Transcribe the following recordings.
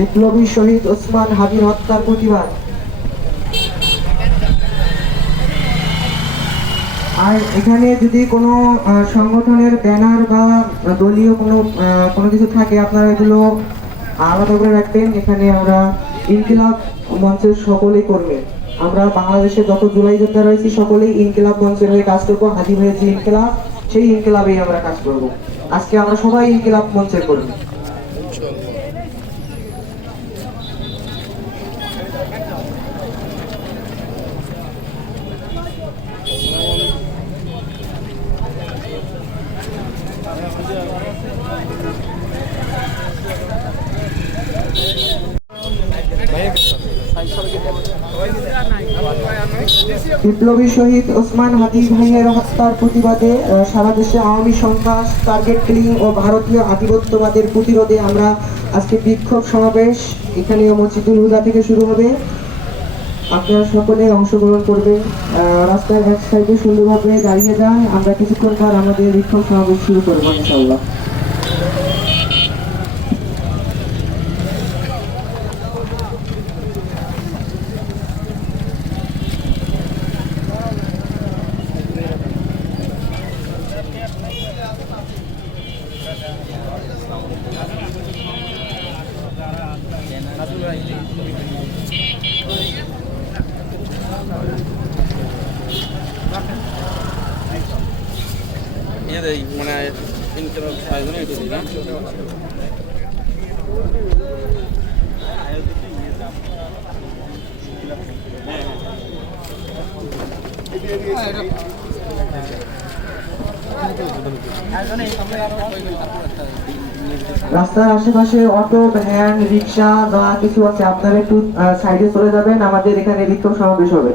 বিপ্লবী শহীদ ওসমান হাদির হত্যার প্রতিবাদ। আর এখানে যদি কোনো সংগঠনের ব্যানার বা দলীয় কোনো কিছু থাকে, আপনারা এগুলো আলাদা করে রাখবেন। এখানে আমরা ইনকিলাব মঞ্চের সকলেই করবে, আমরা বাংলাদেশে যত জুলাই যোদ্ধা রয়েছি সকলেই ইনকিলাব মঞ্চের হয়ে কাজ করবো। হাদি ভাইয়ের যে ইনকিলাব, সেই ইনকিলাবেই আমরা কাজ করব। আজকে আমরা সবাই ইনকিলাব মঞ্চের করবো। বিপ্লবী শহীদ ওসমান হাদি ভাইয়ের হত্যার প্রতিবাদে সারা দেশে আওয়ামী সন্ত্রাস, টার্গেট কিলিং ও ভারতীয় আধিপত্যবাদের প্রতিরোধে আমরা আজকে বিক্ষোভ সমাবেশ এখানে মসজিদুল হুদা থেকে শুরু হবে। আপনারা সকলে অংশগ্রহণ করবেন। রাস্তার এক সাইডে সুন্দরভাবে দাঁড়িয়ে যান, আমরা কিছুক্ষণ পর আমাদের বিক্ষোভ সমাবেশ শুরু করবো ইনশাআল্লাহ। মানে আয়োজনে রাস্তার আশেপাশে অটো, ভ্যান, রিক্সা যা কিছু আছে আপনারা একটু সাইডে চলে যাবেন, আমাদের এখানে বিক্ষোভ সমাবেশ হবে।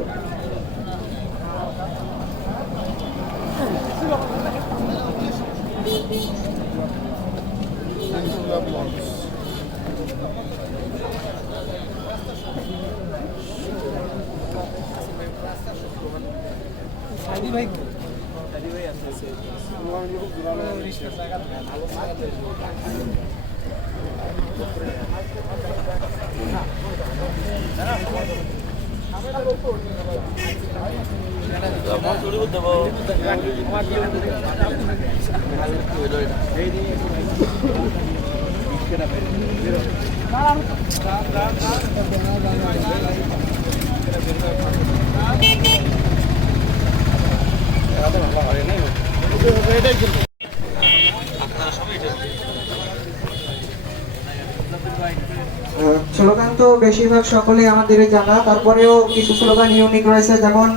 স্লোগান তো বেশিরভাগ সকলে আমাদের জানা, তারপরেও কিছু স্লোগান ইউনিক রয়েছে, যেমন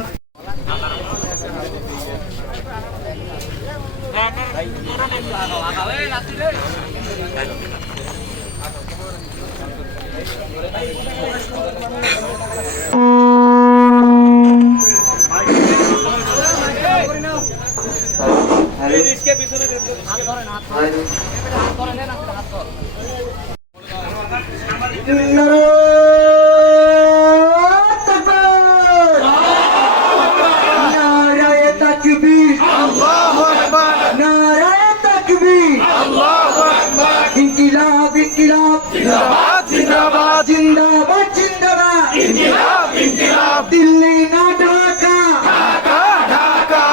ইনকিলাব ইনকিলাব জিন্দাবাদ জিন্দাবাদ জিন্দাবাদ জিন্দাবাদ ইনকিলাব ইনকিলাব দিল্লি না ঢাকা ঢাকা ঢাকা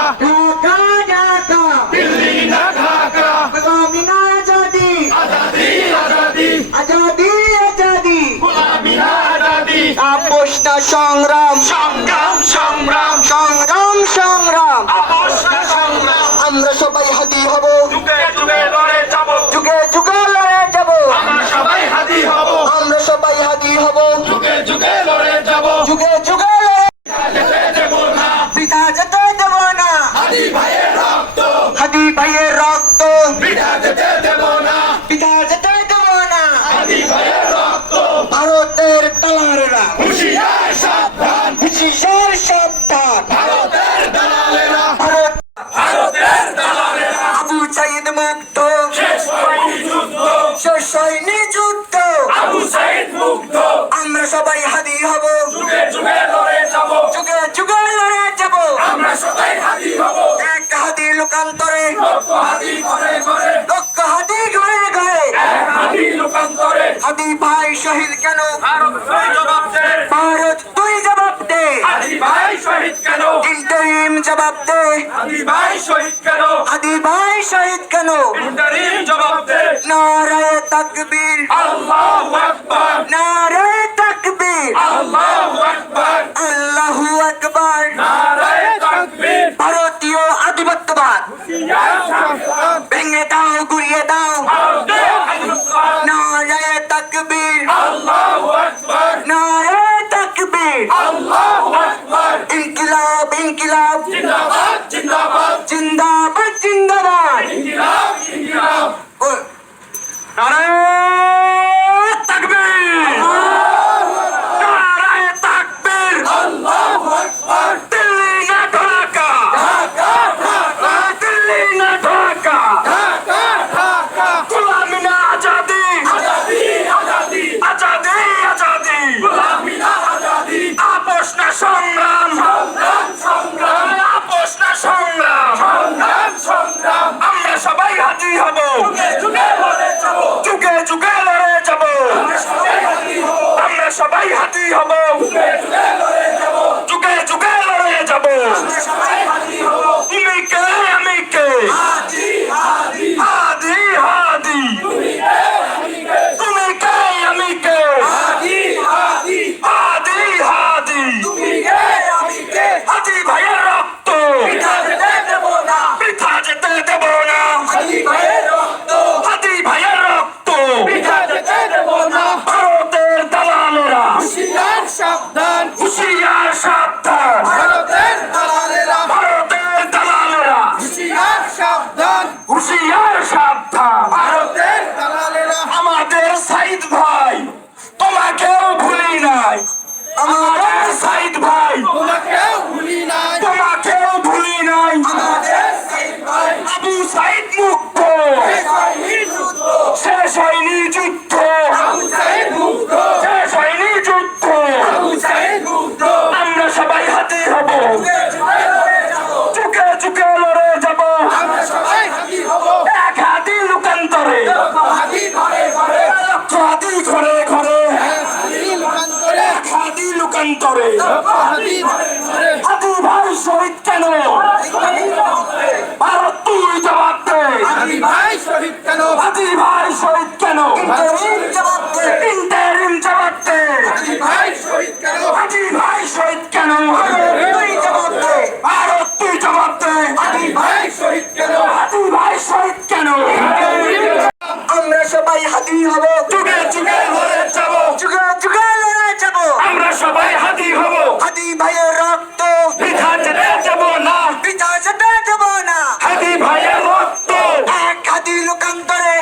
ঢাকা ঢাকা দিল্লি না ঢাকা গোলামি না আজাদি আজাদি আজাদি আজাদি আজাদি গোলামি না আজাদি আপোষ না সংগ্রাম সংগ্রাম সংগ্রাম সংগ্রাম সংগ্রাম আপোষ না সংগ্রাম আমরা সবাই হাদি হব যুগে যুগে লড়ে যাব যুগে যুগে লড়ে যাব আমরা সবাই হাদি হব আমরা সবাই হাদি হব যুগে যুগে লড়ে যাব যুগে যুগে যেতে দেব না পিতা যেতে দেব না হাদি ভাইয়ের রক্ত হাদি ভাইয়ের রক্ত পিতা যেতে দেব না পিতা যেতে দেব না হাদি ভাইয়ের রক্ত ভারতের দালালেরা হুঁশিয়ার সাবধান হুঁশিয়ার সাবধান ভারতের দালালেরা ভারতের দালালেরা আবু সাইদ মুক্ত শেষ হয়নি যুদ্ধ শেষ হয়নি যুদ্ধ আবু সাইদ মুক্ত আমরা সবাই হাদি হব যুগে যুগে লড়ে যাব যুগে যুগে লড়ে যাব আমরা সবাই হাদি হব এক হাদি লোকান্তরে লক্ষ হাদি ঘরে ঘরে লক্ষ হাদি ঘরে ঘরে এক হাদি লোকান্তরে হাদি ভাই শহীদ কেন? ভারত তুই জবাব দে, ভারত তুই জবাব দে, হাদি ভাই শহীদ কেন? ইন্টারিম জবাব দে, হাদি ভাই শহীদ কেন? হাদি ভাই শহীদ কেন? ইন্টারিম জবাব দে। নারায়ে তাকবীর, আল্লাহু আকবার, নারায়ে তাকবীর, আল্লাহু আকবার, আল্লাহু আকবার। নারায়ে তাকবীর। ভারতীয় আধিপত্যবাদ হুঁশিয়ার সাবধান, ভেঙে দাও, গুড়িয়ে দাও। ভারতের আধিপত্যবাদ। নারায়ে তাকবীর, আল্লাহু আকবার, নারায়ে তাকবীর, আল্লাহু আকবার। ইনকিলাব ইনকিলাব, জিন্দাবাদ জিন্দাবাদ, জিন্দাবাদ জিন্দাবাদ। ইনকিলাব ইনকিলাব। নারায়ে তাকবীর, নারায়ে তাকবীর। আল্লাহু আকবার। দিল্লি না ঢাকা, ঢাকা ঢাকা, দিল্লি না ঢাকা। ঢাকা ঢাকা। গোলামি না আজাদি, আজাদি আজাদি, আজাদি আজাদি। গোলামি না আজাদি। আপোষ না সংগ্রাম, সংগ্রাম সংগ্রাম, আপোষ না সংগ্রাম। সংগ্রাম সংগ্রাম। আমরা সবাই হাজি হব, যুগে যুগে লড়ে যাবো, যুগে যুগে লড়ে যাব। আমরা সবাই হাজি হব, আমরা সবাই হাজি হব, যুগে যুগে লড়ে যাবো, যুগে যুগে লড়ে যাব। আমরা সবাই হাজি হব। তুমি কে আমি কে, হাজি হাজি, হাদি হাদি। তুমি কে আমি কে? তুমি কে আমি কে, হাজি হাজি, হাদি হাদি। তুমি কে আমি কে? হাদি ভাইয়ের রক্ত পিতা যেতে দেব না, বৃথা যেতে দেব না। হাজি ভাইয়ের রক্ত হাদি ভাইয়ের রক্ত পিতা যেতে দেব না। ভারতের দালালেরা হুঁশিয়ার সাবধান, হুঁশিয়ার সাবধান। ভারতের দালালেরা, ভারতের দালালেরা হুঁশিয়ার সাবধান, হুঁশিয়ার সাবধান। ভারতের দালালেরা। আমাদের সাইদ ভাই তোমাকেও ভুলি নাই, আমাদের সাইদ ভাই তোমাকেও ভুলি নাই, তোমাকেও ভুলি নাই। আমাদের সাইদ ভাই। আবু সাইদ মুক্ত, শেষ হয়নি যুদ্ধ, শেষ হয়নি যুদ্ধ, আবু সাইদ মুক্ত, শেষ হয়নি যুদ্ধ। আবু সাইদ মুক্ত। আমরা সবাই হাতি হব, যুগে যুগে লড়ে যাবো, যুগে যুগে লড়ে যাব। আমরা সবাই হাজি হব। এক হাতি লোকান্তরে, হাজি ঘরে ঘরে, লক্ষ হাতি ঘরে ঘরে, হাজি লোকান্তরে, এক হাতি লোকান্তরে। হাজি ঘরে ঘরে। হাতি ভাই শহীদ কেন? ভারত তুই জবাব দে, হাজি ভাই শহীদ কেন? হাতি ভাই শহীদ কেন? ইন্টারিম জবাব দে, ইন্টারিম জবাব দে। হাজি ভাই শহীদ কেন? হাতি ভাই শহীদ কেন? তুই জবাব দে, ভারত তুই জবাব দে। হাজি ভাই শহীদ কেন? হাতি ভাই শহীদ কেন? আমরা সবাই হাতি হব, যুগে যুগে লড়ে যাব, যুগে যুগে লড়ে যাব। আমরা সবাই হাতি হব, হাতি ভাইয়ের রক্ত বৃথা যেতে দেব না, বৃথা যেতে দেব না। হাতি ভাইয়ের রক্ত এক হাতি লোকান্তরে,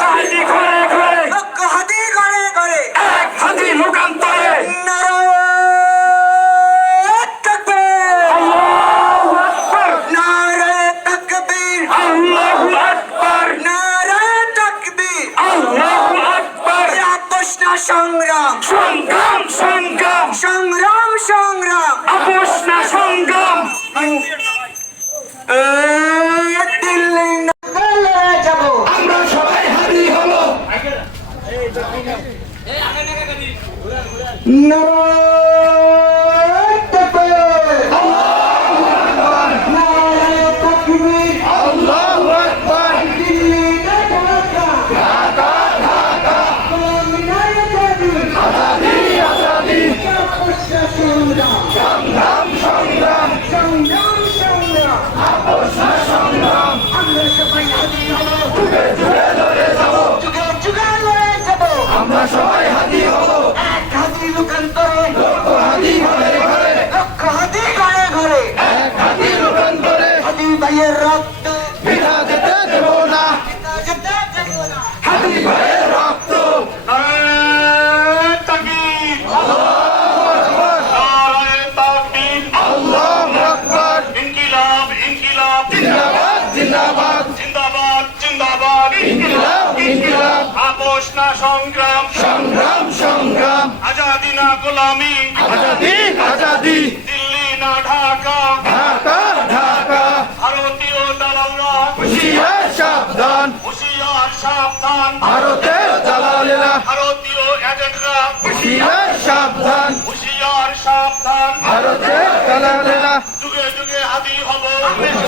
হাতি ঘরে ঘরে, লক্ষ হাতি ঘরে ঘরে, এক হাতি লোকান্তরে। নারায়ে তাকবীর, আল্লাহু আকবার। নারায়ে তাকবীর, আল্লাহু আকবার। নারায়ে তাকবীর, আল্লাহু আকবার। আপোষ না সংগ্রাম, সংগ্রাম সংগ্রাম, সংগ্রাম সংগ্রাম, আপোষ না সংগ্রাম। দিল্লি না লড়ে যাব, আমরা সবাই হাজি হব। নারায়ে তাকবীর, নারায়ে তাকবীর। আল্লাহু আকবার। দিল্লি না ঢাকা, ঢাকা ঢাকা। গোলামি না আজাদি, আজাদি আজাদি, আপোষ না সংগ্রাম, সংগ্রাম সংগ্রাম, সংগ্রাম সংগ্রাম, আপোষ না সংগ্রাম। আমরা সবাই হাজি হব, যুগে যুগে লড়ে যাবো, যুগে যুগে লড়ে যাব। আমরা সবাই হাজি হব। এক হাতি লোকান্তরে, হাজি ঘরে ঘরে, লক্ষ হাতি ঘরে ঘরে, এক হাজি লোকান্তরে, হাতি ভাইয়ের রক্ত পিতা যেতে দেব না, যেতে দেব না। হাজি ভাইয়ের রক্ত। নারায়ে তাকবীর, নারায়ে তাকবীর। আল্লাহু আকবার। ইনকিলাব ইনকিলাব, জিন্দাবাদ জিন্দাবাদ, জিন্দাবাদ জিন্দাবাদ। ইনকিলাব ইনকিলাব, আপোষ না সংগ্রাম, সংগ্রাম সংগ্রাম, আজাদি না গোলামি, আজাদি আজাদি, দিল্লি না ঢাকা। ঢাকা ঢাকা। ভারতীয় দালালরা হুঁশিয়ার সাবধান, হুঁশিয়ার সাবধান। ভারতের দালালেরা, ভারতীয় হুঁশিয়ার সাবধান, হুঁশিয়ার সাবধান, ভারতের দালালেরা যুগে যুগে হাদি হব,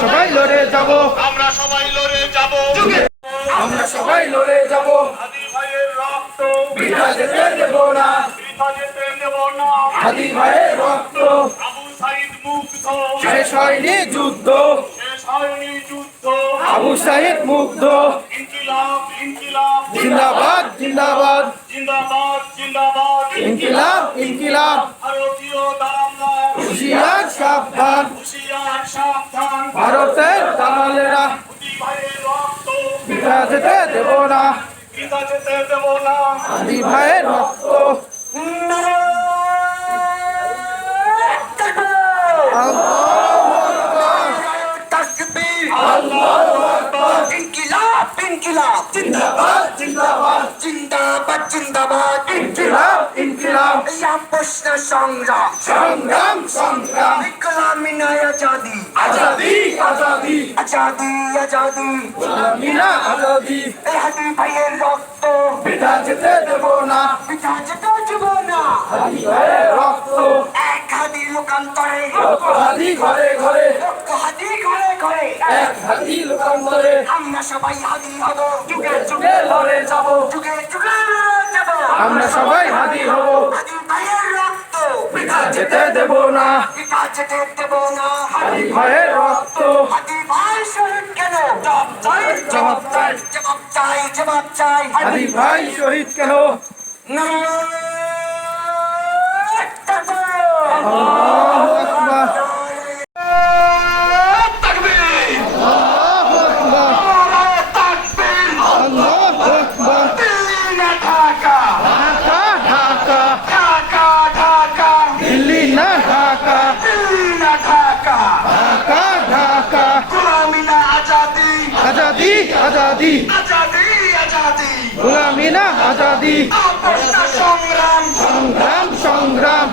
সবাই লড়ে যাব, আমরা সবাই লড়ে যাব, আমরা সবাই লড়ে যাব, হাদি ভাইয়ের রক্ত বৃথা যেতে দেব না, বৃথা যেতে দেব না। হাদি ভাইয়ের রক্ত আবু সাইদ মুগ্ধ, শেষ হয়নি যুদ্ধ, শেষ হয়নি যুদ্ধ, আবু সাইদ মুগ্ধ, ইনকিলাব ইনকিলাব, জিন্দাবাদ জিন্দাবাদ, জিন্দাবাদ জিন্দাবাদ, ইনকিলাব ইনকিলাব, ভারতীয় দালালরা হুঁশিয়ার সাবধান, হুঁশিয়ার সাবধান, ভারতের দালালেরা হাদি ভাইয়ের রক্ত বৃথা যেতে দেব না, বৃথা যেতে দেব না। হাদি ভাইয়ের রক্ত ইনকিলাব ইনকিলাব জিন্দাবাদ জিন্দাবাদ, জিন্দাবাদ জিন্দাবাদ ইনকিলাব ইনকিলাব, প্রশ্ন সংগ্রাম সংগ্রাম সংগ্রাম, গোলামি নয় আজাদি আজাদি আজাদি, আজাদি আজাদি মিনা আজাদি, এই হাদি ভাইয়ের রক্ত বৃথা যেতে দেব না, পিতা যেতে দেব না। হাদি ভাইয়ের রক্ত, এক হাদি লোকান্তরে হাদি ঘরে ঘরে, হাদি ঘরে ঘরে এক হাদি লোকান্তরে, আমরা সবাই হাদি হব, যুগে যুগে যুগে লড়ে যাব, যুগে যুগে যাব। আমরা সবাই হাদি হব, হাদি ভাইয়ের রক্ত বৃথা যেতে দেব না, পিতা যেতে দেব না। হাদি ভাইয়ের রক্ত হাদি ভাই শহীদ কেন? জবাব চাই জবাব চাই, জবাব চাই জবাব চাই। হাদি ভাই শহীদ কেন? আল্লাহু আকবার, আল্লাহু আকবার, আল্লাহু আকবার, ঢাকা ঢাকা, দিল্লি না ঢাকা, ঢাকা ঢাকা, আজাদি আজাদি, গোলামি না আজাদি, সংগ্রাম সংগ্রাম,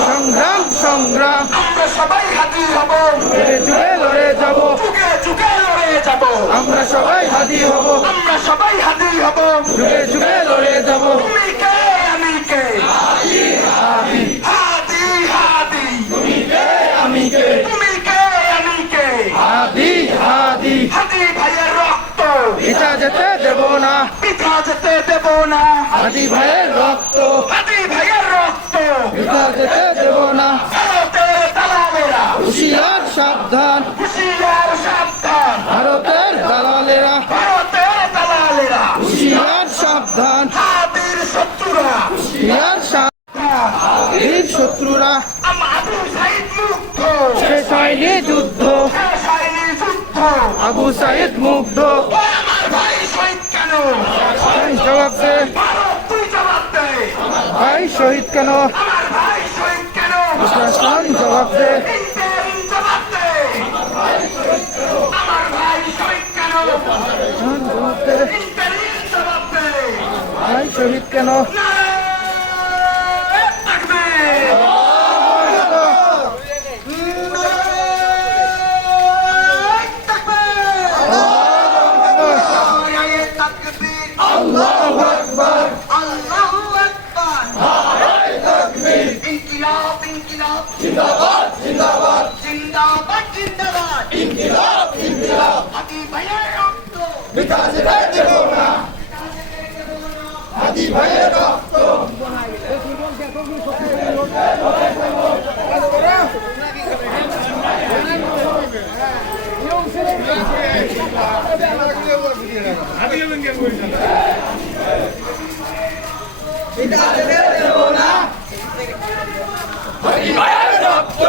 সংগ্রাম সংগ্রাম, আমরা সবাই হাদি হব, যুগে যুগে লড়ে যাব, যুগে যুগে লড়ে যাব। আমরা সবাই হাদি হব, আমরা সবাই হাদি হব, যুগে যুগে লড়ে যাব, তুমি কে আমি কে? হাদি হাদি তুমি কে আমি কে, তুমি কে আমি কে? হাদি হাদি, হাদি ভাইয়ের রক্ত পিতা যেতে দেব না, পিতা যেতে দেব না। হাদি ভাইয়ের রক্ত, হাদি ভাইয়ের রক্ত পিতা যেতে দেব না, ভারতের দালালেরা হুঁশিয়ার সাবধান, হুঁশিয়ার সাবধান, ভারতের দালালেরা ভারতের দালালেরা হুঁশিয়ার সাবধান, হাদির শত্রুরা হুঁশিয়ার সাবধান, বীর শত্রুরা আবু সাইদ মুগ্ধ, শেষ হয়নি যুদ্ধ, শেষ হয়নি যুদ্ধ। আবু সাইদ মুগ্ধ, ও আমার ভাই শহীদ কেন? জবাব দে, ভারত তুই জবাব দে। ভাই শহীদ কেন? আমার ভাই শহীদ কেন? প্রশাসন জবাব দে, ইন্টারিম জবাব দে। আমার ভাই শহীদ কেন? প্রশাসন জবাব দে, ইন্টারিম জবাব দে। ভাই শহীদ কেন? নারায়ে তাকবীর। নারায়ে তাকবীর। নারায়ে তাকবীর। আল্লাহু আকবার, আল্লাহু আকবার। ইনকিলাব ইনকিলাব জিন্দাবাদ জিন্দাবাদ, জিন্দাবাদ জিন্দাবাদ। ইনকিলাব ইনকিলাব, হাদি ভাইয়ের রক্ত পিতা যেতে দেব না, হাদি ভাইয়ের রক্ত, পিতা যেতে দেব না, হাদি ভাইয়ের রক্ত,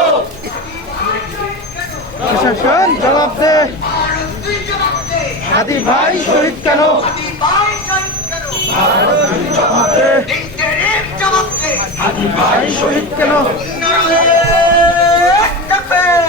প্রশাসন জবাব দে, ভারত তুই জবাব দে। হাদি ভাই শহীদ কেন? হাদি ভাই শহীদ কেন? জবাব দে, ইন্টারিম জবাব দে। হাদি ভাই শহীদ কেন? নারায়ে তাকবীর।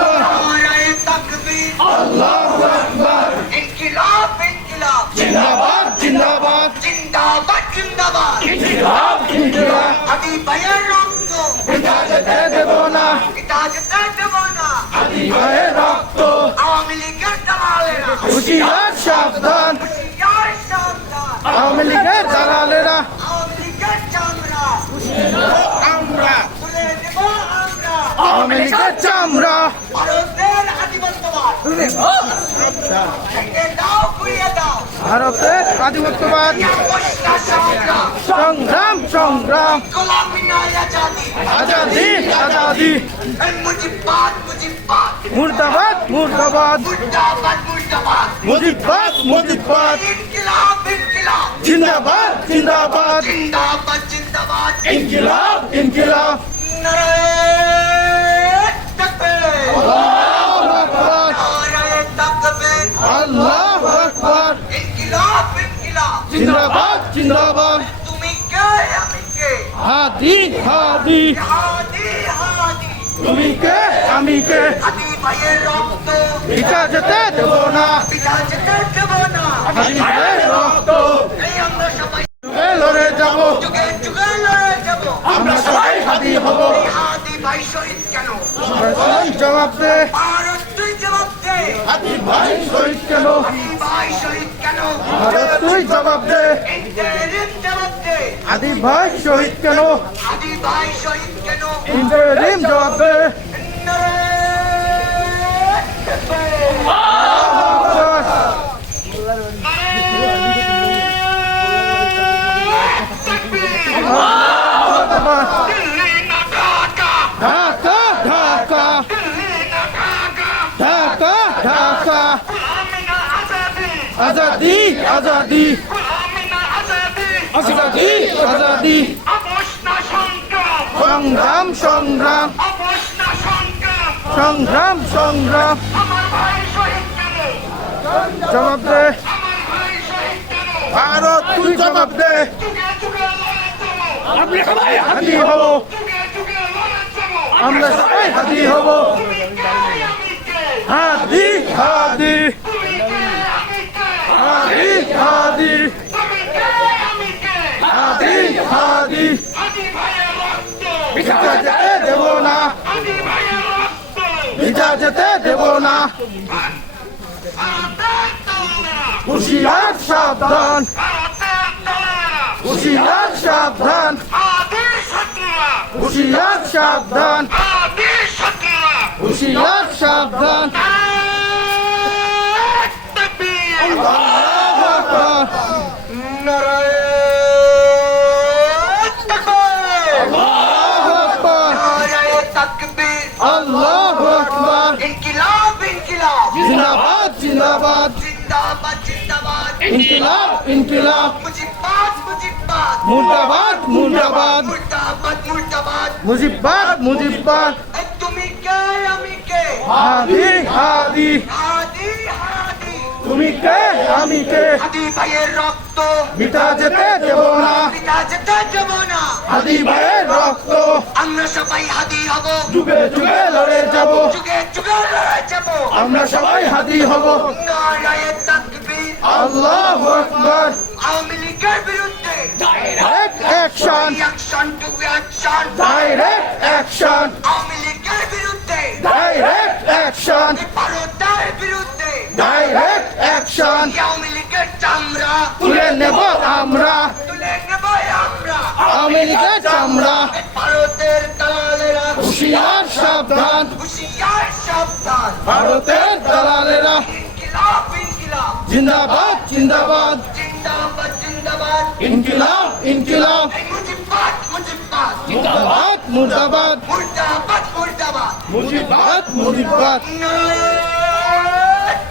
নারায়ে তাকবীর। আল্লাহু আকবার, ইনকিলাব ইনকিলাব জিন্দাবাদ জিন্দাবাদ, জিন্দাবাদ জিন্দাবাদ। ইনকিলাব ইনকিলাব, হাদি ভাইয়ের রক্ত পিতা যেতে দেব না, পিতা যেতে দেব না। হাদি ভাইয়ের রক্ত, আওয়ামী লীগের দালালেরা হুঁশিয়ার সাবধান, হুঁশিয়ার সাবধান। আওয়ামী লীগের দালালেরা ভারতের আধিপত্যবাদ সংগ্রাম সংগ্রাম আজাদি আজাদি মুর্দাবাদ মুর্দাবাদ মুজিবাদ মুজিবাদ জিন্দাবাদ জিন্দাবাদ ইনকিলাব ইনকিলাব আল্লাহু আকবার আল্লাহু আকবার জিন্দাবাদ জিন্দাবাদ হাদি হাদি তুমি কে আমি কে পিতা যেতে দেব না হাদি ভাইয়ের রক্ত যুগে লড়ে যাব আমরা সবাই হাদি হব জবাব দে হাদি ভাই শহীদ কেন ভারত তুই জবাব দে হাদি ভাই শহীদ কেন ইন্টারিম জবাব দে ঢাকা ঢাকা ঢাকা ঢাকা আজাদি আজাদি আজাদি আজাদি সংগ্রাম সংগ্রাম সংগ্রাম সংগ্রাম জবাব দে ভারত তুই জবাব দে হাদি হব আমরা সবাই হাদি হব হাদি হাদি হাদি হাদি হাদি হাদি পিতা যেতে দেব না পিতা যেতে দেব না হুশিয়ার সাবধান হুশিয়ার সাবধান হুশিয়ার সাবধান হুশিয়ার সাবধান আল্লাহু আকবার আল্লাহু আকবার আল্লাহু আকবার জিন্দাবাদ জিন্দাবাদ ইনকিলাব ইনকিলাব মুর্দাবাদ মুর্দাবাদ মুজিবাদ মুজিবাদ তুমি কে আমি কে হাদি হাদি তুমি কে আমি কে হাদি ভাইয়ের রক্ত পিতা যেতে দেব না পিতা যেতে দেব না হাদি ভাইয়ের রক্ত আমরা সবাই হাদি হব যুগে যুগে লড়ে যাব যুগে যুগে লড়ে যাব আমরা সবাই হাদি হব নারায়ে তাকবীর আল্লাহু আকবার আওয়ামী লীগের বিরুদ্ধে direct action action to action direct action Awami লীগের বিরুদ্ধে ডাইরেক্ট অ্যাকশন ভারতের বিরুদ্ধে ডাইরেক্ট অ্যাকশন আওয়ামী লীগের চামড়া তুলে নেব আমরা তুলে নেব আমরা আওয়ামী লীগের চামড়া ভারতের দালালেরা হুশিয়ার সাবধান হুশিয়ার সাবধান ভারতের দালালেরা ইনকিলাব ইনকিলাব জিন্দাবাদ জিন্দাবাদ জিন্দাবাদ জিন্দাবাদ ইনকিলাব ইনকিলাব মুজিবাদ মুজিবাদ মুর্দাবাদ মুর্দাবাদ মুর্দাবাদ মুর্দাবাদ মুজিবাদ মুজিবাদ নারায়ে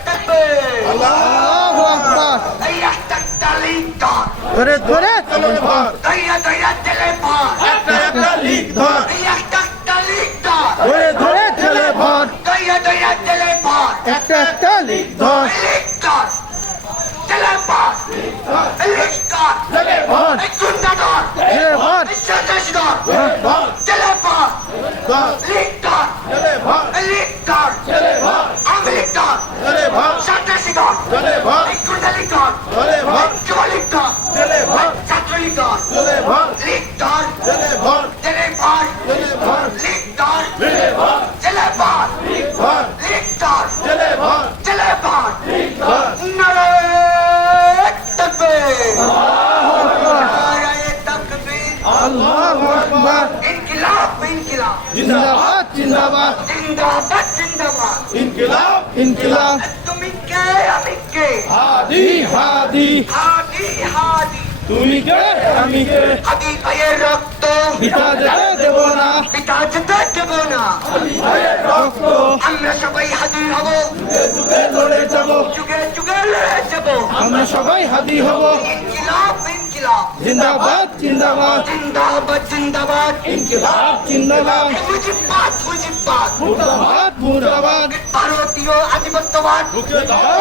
তাকবীর আল্লাহু আকবার আইয়া তাকতালিকার ধরে ধরে চলে ভর আইয়া আইয়া তেলেফার একটা একটা লিক ধর আইয়া তাকতালিকার ধরে ধরে চলে ভর আইয়া আইয়া তেলেফার একটা একটা লিক ধর লিকার তেলেফার লিকার চলে ভর এই গুন্ডাগর চলে ভর এই সন্ত্রাসীগর ভর তেলেফার ধর লিকার চলে ভর লিকার চলে ভর আমেরিকার চলে ভর সন্ত্রাসীগর চলে ভর এই গুন্ডালিগর চলে ভর যুবলীগর চলে ভর ছাত্রলীগর চলে ভর লিকার চলে ভর তেলেফার চলে ভর লিকার চলে ভর তেলেফার ভর লিকার চলে ভর তেলেফার ভর নারায়ে তাকবীর আল্লাহু আকবার নারায়ে তাকবীর আল্লাহু আকবার ইনকিলাব ইনকিলাব জিন্দাবাদ জিন্দাবাদ জিন্দাবাদ জিন্দাবাদ ইনকিলাব ইনকিলাব তুমি কে আমি কে হাদি হাদি হাদি হাদি হাদি তুমি কে আমি কে হাদি ভাইয়ের রক্ত পিতা যেতে দেব না পিতা যেতে দেব না ভাইয়ের রক্ত আমরা সবাই হাদি হব যুগে লড়ে যাব যুগে যুগে লড়ে যাব আমরা সবাই হাদি হব ইনকিলাব ইনকিলাব জিন্দাবাদ জিন্দাবাদ জিন্দাবাদ জিন্দাবাদ ইনকিলাব জিন্দাবাদ মুজিবাদ মুজিবাদ মুর্দাবাদ মুর্দাবাদ ভারতীয় আধিপত্যবাদ বুকে দাও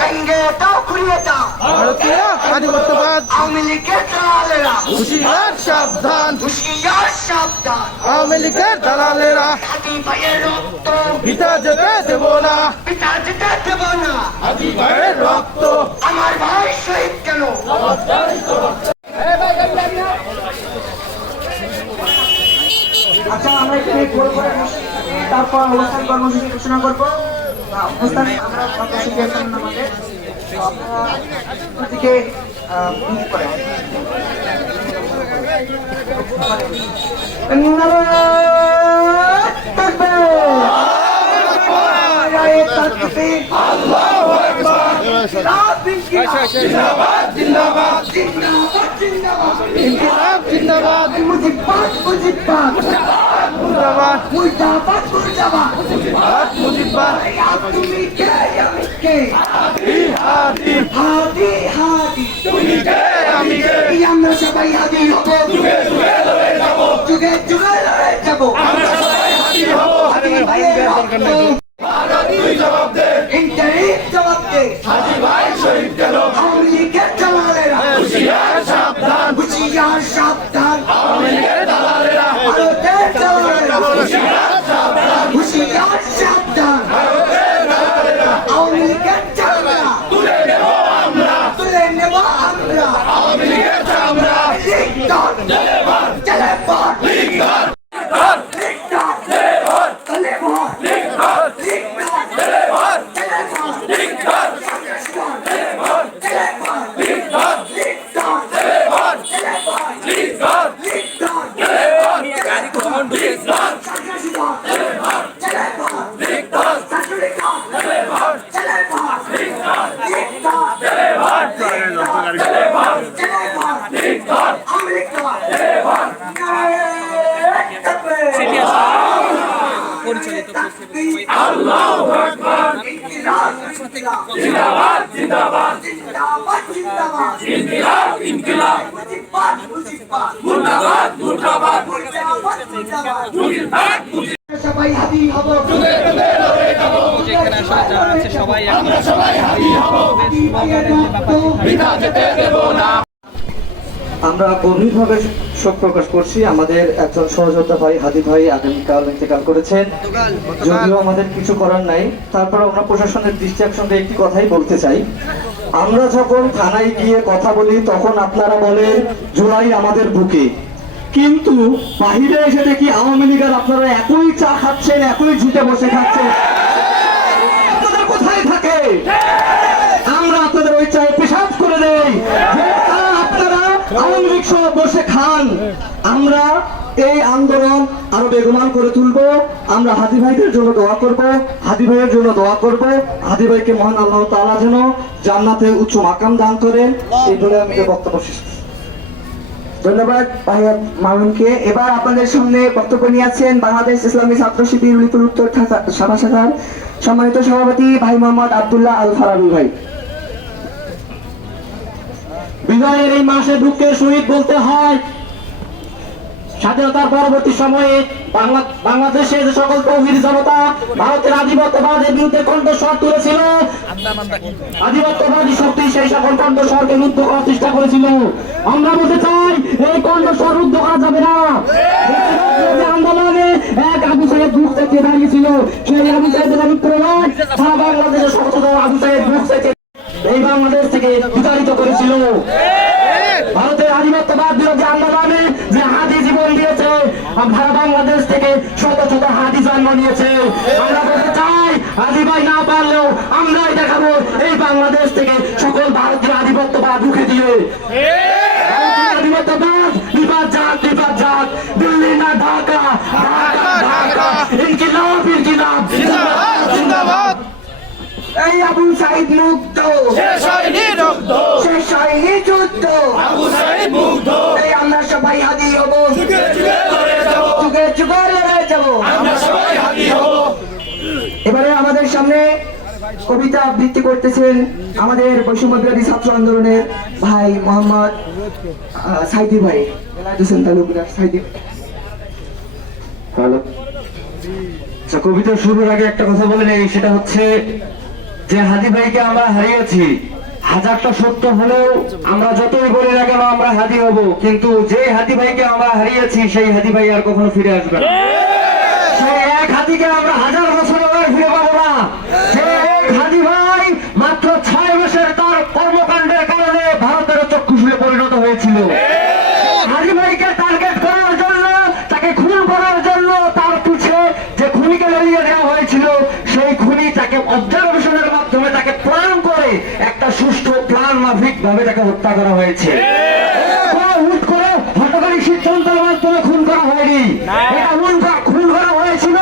ভেঙ্গে দাও ঘুরিয়ে দাও ভারতীয় আধিপত্যবাদ আওয়ামী লীগের দালালেরা হুশিয়ার সাবধান হুশিয়ার সাবধান আওয়ামী লীগের দালালেরা হাদি ভাইয়ের রক্ত পিতা যেতে দেব না পিতা যেতে দেব না হাদি ভাইয়ের রক্ত আমার ভাই শহীদ কেন আচ্ছা আমরা এখানে গোল করে তারপর অবস্থান কর্মসূচি ঘোষণা করবো অবস্থান আমরা কর্মসূচি এখন আমাদের আপনারা দিকে করে জিন্দাবাদ জিন্দাবাদ ইনকিলাব জিন্দাবাদ মুজিবাদ মুজিবাদ মুর্দাবাদ মুর্দাবাদ মুর্দাবাদ মুজিবাদ তুমি কে আমি কে হাদি হাদি হাদি হাদি তুমি কে আমি কে আমরা সবাই হাদি হব যুগে যুগে লড়ে যাব যুগে যুগে লড়ে যাব আমরা সবাই হাদি হব হাদি ভাইয়ের রক্ত তুই জবাব দে ইন্টারিম জবাব দে হাদি ভাই শহীদ গেল আওয়ামী লীগের দালালেরা হুশিয়ার সাবধান হুশিয়ার সাবধান আওয়ামী লীগের দালালেরা ভারতের দালালেরা হুশিয়ার সাবধান হুশিয়ার সাবধান আওয়ামী লীগের চামড়া তুলে নেব আমরা তুলে নেব আমরা আওয়ামী লীগের চামড়া লিগডন জেলেবার জেলেবার লিগর লিগডন জেলেবার জেলেবার লিগর লিগডন জেলেবার জেলেবার লিগর জেলেবার জেলেবার লিগর লিগডন জেলেবার জেলেবার লিগর লিগডন জেলেবার লিগডন লিগর জেলেবার জেলেবার লিগর ছাত্রলীগন জেলেবার জেলেবার লিগর লিগডন জেলেবার জেলেবার জেলেবার লিগর আমেরিকা জেলেবার আল্লাহু আকবার ইনকিলাব জিন্দাবাদ জিন্দাবাদ জিন্দাবাদ জিন্দাবাদ ইনকিলাব ইনকিলাব মুজিবাদ মুজিবাদ মুর্দাবাদ মুর্দাবাদ মুজিবাদ মুজিবাদ মুজিবাদ সবাই হাদি হব যুগে যুগে লড়ে যাব যেখানে আসলে যারা আছে সবাই আমরা সবাই হাদি হব পিতা যেতে দেব না আমরা গভীরভাবে শোক প্রকাশ করছি। আমাদের একজন সহযোদ্ধা ভাই হাদি ভাই আগামীকাল ইন্তেকাল করেছেন। যদিও আমাদের কিছু করার নাই, তারপর আমরা প্রশাসনের দৃষ্টি আকর্ষণে একটি কথাই বলতে চাই। আমরা যখন থানায় গিয়ে কথা বলি তখন আপনারা বলেন জুলাই আমাদের বুকে, কিন্তু বাহিরে এসে দেখি আওয়ামী লীগের আপনারা একই চা খাচ্ছেন, একই ঝুঁকে বসে খাচ্ছেন। আপনাদের কোথায় থাকে? আমরা আপনাদের ওই চায়ে পেশাব করে দেই, আপনারা আওয়ামী লীগ সহ বসে খান। আমরা এই আন্দোলন আরো বেগবান করে তুলবো। আমরা হাদি ভাইদের জন্য দোয়া করব, হাদি ভাইয়ের জন্য দোয়া করব। হাদি ভাইকে মহান আল্লাহ তাআলা যেন জান্নাতে উচ্চ মাকাম দান করেন। এই বলে আমি বক্তব্য শেষ করছি। ধন্যবাদ ভাইয়া মামুনকে। এবার আপনাদের সামনে বক্তব্য নিয়ে আছেন বাংলাদেশ ইসলামী ছাত্র শিবির উলিপুর উত্তর শাখা শাখার সম্মানিত সভাপতি ভাই মোহাম্মদ আব্দুল্লাহ আল ফারাবি ভাই। বিজয়ের এই মাসে দুঃখের সহিত বলতে হয়, স্বাধীনতার পরবর্তী সময়ে বাংলাদেশের যে সকল তৌহিদি জনতা ভারতের আধিপত্যবাদের বিরুদ্ধে কণ্ঠস্বর তুলেছিল, আধিপত্যবাদী শক্তি সেই সকল কণ্ঠস্বরকে রুদ্ধ করার চেষ্টা করেছিল। আমরা বলতে চাই এই কণ্ঠস্বর রুদ্ধ করা যাবে না। আন্দোলনে এক আবু সাহেব বুক থেকে দাঁড়িয়েছিল, সেই আবু সাহেবের প্রেরণ সারা বাংলাদেশের সমস্ত আবু সাহেব বুক থেকে এই বাংলাদেশ থেকে বিতাড়িত করেছিল। ভারতের আধিপত্যবাদ বিরোধী আন্দোলনে যে হাদি জীবন দিয়েছে, সারা বাংলাদেশ থেকে শত শত হাদি জন্ম নিয়েছে। আমরা বলতে চাই হাদি ভাই না পারলেও আমরাই দেখাবো এই বাংলাদেশ থেকে সকল ভারতীয় আধিপত্যবাদ রুখে দিয়ে। আধিপত্যবাদ বিবাদ যাক, বিবাদ যাক, দিল্লি না ঢাকা, ঢাকা ঢাকা, ইনকিলাব ইনকিলাব, জিন্দাবাদ জিন্দাবাদ এই আবু সাইদ মুক্ত, শেষ হয়নি রক্ত, শেষ হয়নি যুদ্ধ, আবু সাইদ মুগ্ধ, এই আমরা সবাই হাদি হব, যুগে যুগে লড়ে যাব, যুগে যুগে লড়ে যাব। আমরা সবাই হাতি হব। এবারে আমাদের সামনে কবিতা আবৃত্তি করতেছেন আমাদের বৈষম্যবিরোধী ছাত্র আন্দোলনের ভাই মোহাম্মদ সাইদি ভাই, হোসেন তালুকদার সাইদি। হ্যালো, আচ্ছা, কবিতা শুরুর আগে একটা কথা বলে নেই, সেটা হচ্ছে যে হাদি ভাইকে আমরা হারিয়েছি। হাজারটা সত্য হলেও আমরা যতই বলি না কেন আমরা হাদি হব, কিন্তু যে হাদি ভাইকে আমরা হারিয়েছি সেই হাদি ভাই আর কখনো ফিরে আসবে না। সেই এক হাদিকে আমরা হাজার বছর ফিরে পাবো না। সে এক হাদি ভাই মাত্র 6 মাসের তার কর্মকাণ্ডের কারণে ভারতের চক্ষুশূলে পরিণত হয়েছিল। হাদি ভাইকে টার্গেট করার জন্য, তাকে খুন করার জন্য তার পিছে যে খুনিকে লেলিয়ে দেওয়া হয়েছিল, সেই খুনি তাকে অবজারভেশনের মাধ্যমে তাকে প্ল্যান করে একটা সুষ্ঠু প্ল্যান মাফিক ভাবে তাকে হত্যা করা হয়েছে। হুট করে হটকারী সিদ্ধান্তের মাধ্যমে খুন করা হয়নি, এটা খুন করা হয়েছিল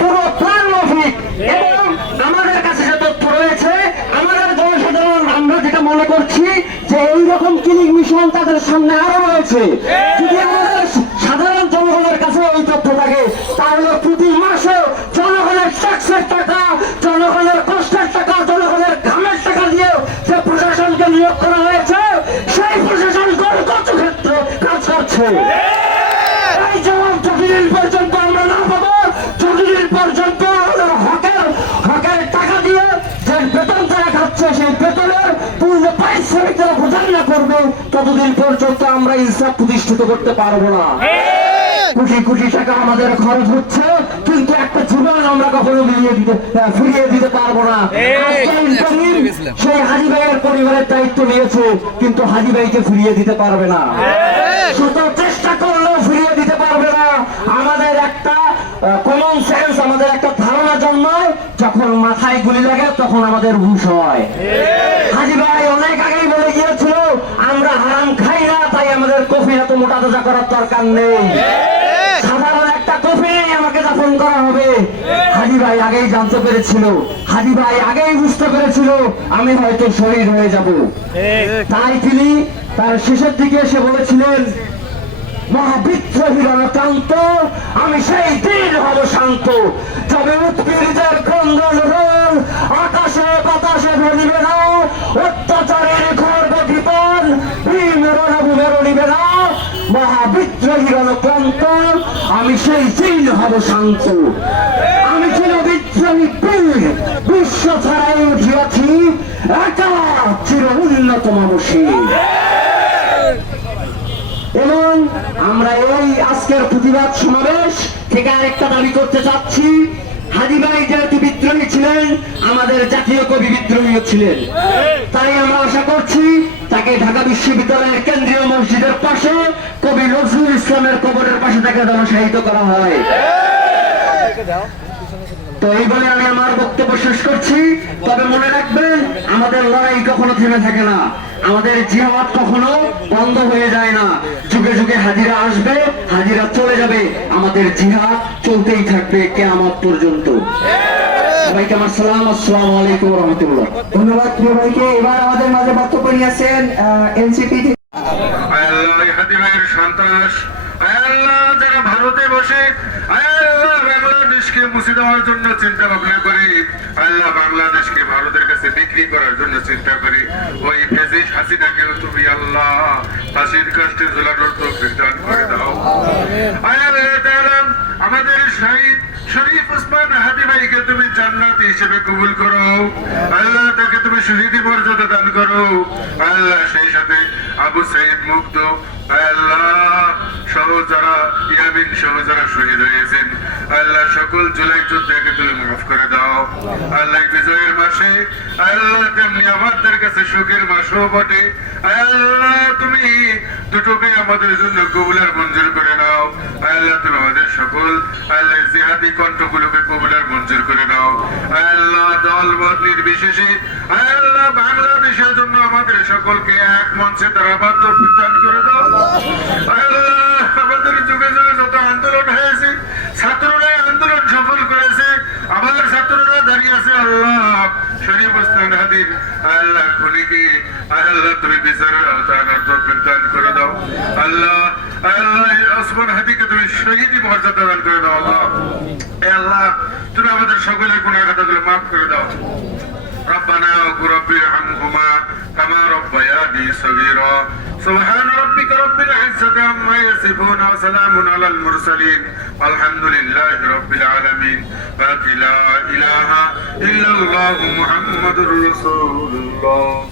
পুরো প্ল্যান মাফিক। এবং আমাদের কাছে যে তথ্য রয়েছে, আমাদের জনসাধারণ আমরা যেটা মনে করছি যে এইরকম কিলিং মিশন তাদের সামনে আরো রয়েছে। যদি আমাদের সাধারণ জনগণের কাছে এই তথ্য থাকে, তাহলে প্রতি মাসে জনগণের ট্যাক্সের টাকা, জনগণের কষ্টের টাকা, জনগণের ঘামের টাকা দিয়ে যে প্রশাসনকে নিয়োগ করা হয়েছে, সেই প্রশাসন কর্মক্ষেত্রে কাজ করছে। এই জবাব যতদিন পর্যন্ত আমরা না পাবো, যতদিন পর্যন্ত হকের টাকা দিয়ে যে বেতন তারা খাচ্ছে, সেই বেতনের পূর্ণ পারিশ্রমিক তারা প্রদান না করবে, ততদিন পর্যন্ত আমরা ইনসাফ প্রতিষ্ঠিত করতে পারবো না। কোটি কোটি টাকা আমাদের খরচ হচ্ছে, কিন্তু একটা জীবন আমরা কখনো ফিরিয়ে দিতে পারবো না। সেই হাজি ভাইয়ের পরিবারের দায়িত্ব নিয়েছে, কিন্তু হাজি ভাইকে ফিরিয়ে দিতে পারবে না। শত চেষ্টা করলেও ফিরিয়ে দিতে পারবে না। আমাদের একটা কমন সেন্স, আমাদের একটা ধারণা জন্মায়, যখন মাথায় গুলি লাগে তখন আমাদের হুঁশ হয়। হাজি ভাই অনেক আগেই বলে গিয়েছিল, আমরা হারাম খাই না, তাই আমাদের কফি এত মোটা তাজা করার দরকার নেই, সাধারণ একটা কফি আমাকে দাফন করা হবে। হাজি ভাই আগেই জানতে পেরেছিল, হাজি ভাই আগেই বুঝতে পেরেছিল আমি হয়তো শহীদ হয়ে যাব। তাই তিনি তার শেষের দিকে এসে বলেছিলেন, মহাবিদ্রোহী রণক্রান্ত, আমি সেই দিন হব শান্ত, তবে উৎপীড়িতের ক্রন্দন রোল আকাশে বাতাসে ভরিবে না, অত্যাচারের খর্ব বিপদ ভীম রণভূমে রণিবে না। মহাবিদ্রোহী রণক্রান্ত, আমি সেই দিন হব শান্ত, আমি ছিল বিদ্রোহী বীর, বিশ্ব ছাড়াই উঠিয়াছি একা চির উন্নত মানসী। এবং আমরা এই আজকের প্রতিবাদ সমাবেশ থেকে আরেকটা দাবি করতে চাচ্ছি, হাজি ভাই যেহেতু বিদ্রোহী ছিলেন, আমাদের জাতীয় কবি বিদ্রোহীও ছিলেন, তাই আমরা আশা করছি তাকে ঢাকা বিশ্ববিদ্যালয়ের কেন্দ্রীয় মসজিদের পাশে কবি নজরুল ইসলামের কবরের পাশে তাকে জনশাহিত করা হয়। তো এই বলে আমি আমার বক্তব্য শেষ করছি। তবে মনে রাখবেন, আমাদের লড়াই কখনো থেমে থাকে না, আমাদের জিহাদ কখনো বন্ধ হয়ে যায় না। যুগে যুগে হাজিরা আসবে, হাজিরা চলে যাবে, আমাদের জিহাদ চলতেই থাকবে কিয়ামত পর্যন্ত। সবাইকে আমার সালাম, আসসালামু আলাইকুম ওয়া রাহমাতুল্লাহ। ধন্যবাদ প্রিয় ভাইকে। এবার আমাদের মাঝে বক্তব্য নিয়ে আসেন এনসিপি থেকে আল্লাহ হাদি ভাইয়ের সন্ত্রাস, আল্লাহ যারা ভারতে বসে আল্লাহ বাংলাদেশকে মুছে দেওয়ার জন্য চিন্তা ভাবনা করে, আল্লাহ বাংলাদেশকে ভারতের কাছে বিক্রি করার জন্য চিন্তা করে, ওই ফেসিস্ট হাসিনাকেও তুমি আল্লাহ ফাঁসির কাষ্টে ঝোলানোর তৌফিক দান করে দাও। আল্লাহ তাআলা আমাদের শহীদ শরীফ ওসমান হাদি ভাইকে তুমি জান্নাতি হিসেবে কবুল করো, আল্লাহ তাকে তুমি শহীদি মর্যাদা দান করো। আল্লাহ সেই সাথে আবু সাইদ মুগ্ধ আল্লাহ সহ যারা ইয়ামিন সহ যারা শহীদ হয়েছেন, আল্লাহ সকল জুলাই যোদ্ধাকে তুমি মাফ করে দাও। আল্লাহ বিজয়ের মাসে আল্লাহ তেমনি আমাদের কাছে সুখের মাসও বটে, আল্লাহ তুমি দুটোকে আমাদের জন্য কবুলার মঞ্জুর করে নাও। আল্লাহ তুমি আমাদের সকল আল্লাহ জিহাদি কণ্ঠগুলোকে কবুলার মঞ্জুর করে নাও। আল্লাহ দল মত নির্বিশেষে আল্লাহ বাংলাদেশের জন্য আমাদের সকলকে এক মঞ্চে তারা বাধ্য দান করে দাও। আল্লাহ আমাদের যুগে যুগে যত আন্দোলন হয়েছে, ছাত্ররা আন্দোলন সফল করেছে, আমাদের ছাত্ররা দাঁড়িয়ে আছে আল্লাহ শরীফ খুনির আল্লাহ খুনিকে আল্লাহ তুমি বিচারের আওতায় আনার তৌফিক দান করে দাও আল্লাহ আল্লাহ ওসমান হাদিকে তুমি শহীদি মর্যাদা দান করে দাও আল্লাহ আল্লাহ তুমি আমাদের সকলের গুনাহ খাতাগুলো মাফ করে দাও ربنا رب ارحمهما كما ربياني صغيرا سبحان ربك رب العزة عما يصفون وسلام على المرسلين والحمد لله رب العالمين لا إله إلا الله محمد رسول الله